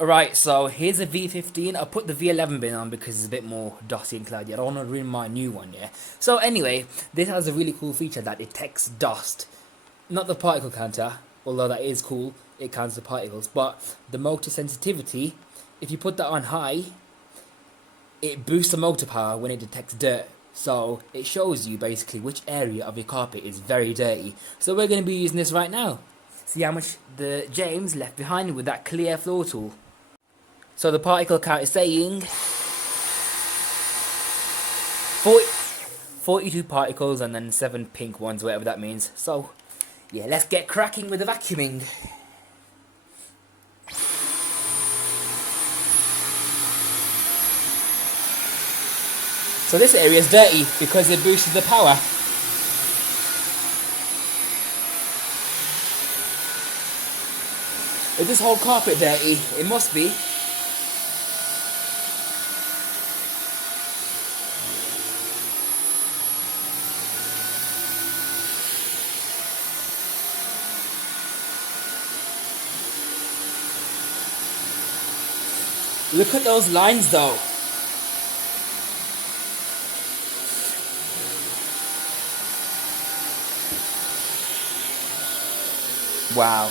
Alright, so here's a V15. I'll put the V11 bin on because it's a bit more dusty and cloudy. I don't want to ruin my new one, yeah? So anyway, this has a really cool feature that detects dust. Not the particle counter, although that is cool. It counts the particles. But the motor sensitivity, if you put that on high, it boosts the motor power when it detects dirt. So it shows you basically which area of your carpet is very dirty. So we're going to be using this right now. See how much the James left behind with that clear floor tool. So the particle count is saying 42 particles and then 7 pink ones, whatever that means. So, yeah, let's get cracking with the vacuuming. So this area is dirty because it boosted the power. Is this whole carpet dirty? It must be. Look at those lines though. Wow.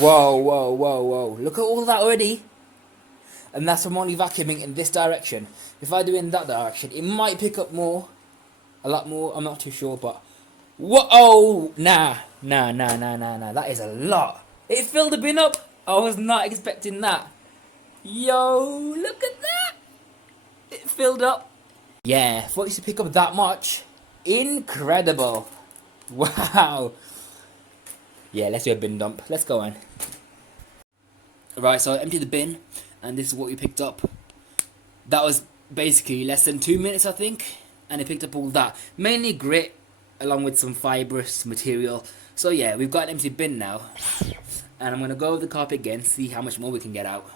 Whoa, whoa, whoa, whoa. Look at all that already. And that's from only vacuuming in this direction. If I do in that direction, it might pick up more. A lot more, I'm not too sure, but... Whoa! Nah. That is a lot. It filled the bin up. I was not expecting that. Yo, look at that. It filled up. Yeah, thought it used to pick up that much. Incredible. Wow. Yeah, let's do a bin dump. Let's go on. Right, so I emptied the bin, and this is what we picked up. That was basically less than 2 minutes, I think, and it picked up all that. Mainly grit, along with some fibrous material. So yeah, we've got an empty bin now, and I'm going to go over the carpet again, see how much more we can get out.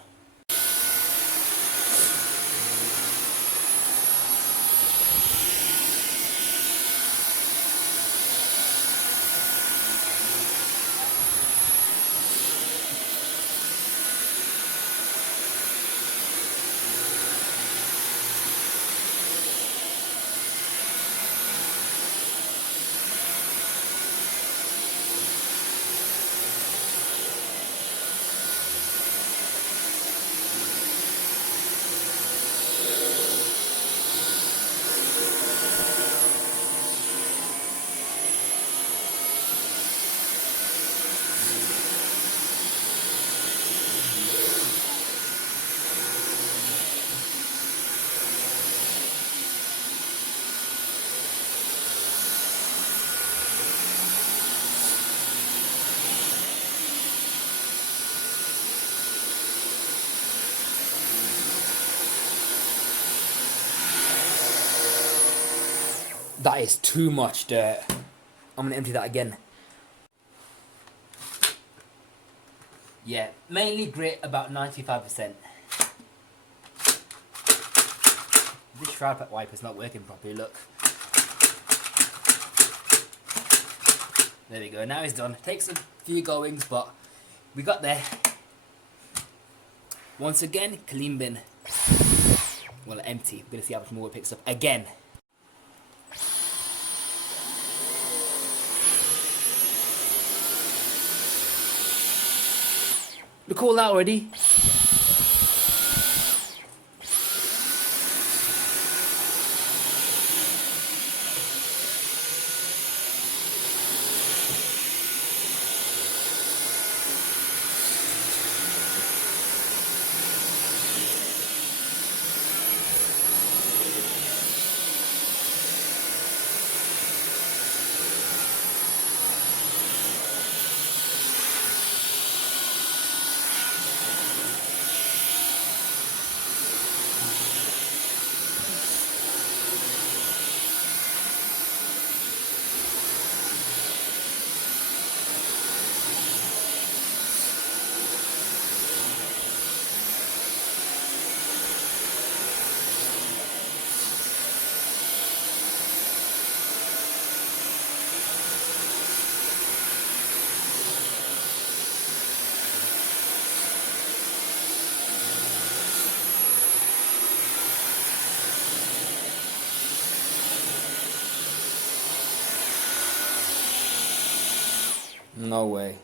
That is too much dirt. I'm going to empty that again. Yeah, mainly grit, about 95%. This shroud pack wiper's not working properly, look. There we go, now it's done. Takes a few goings, but we got there. Once again, clean bin. Well, empty. We're going to see how much more it picks up again. Look all that already. No way.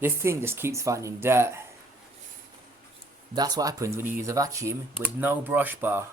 This thing just keeps finding dirt. That's what happens when you use a vacuum with no brush bar.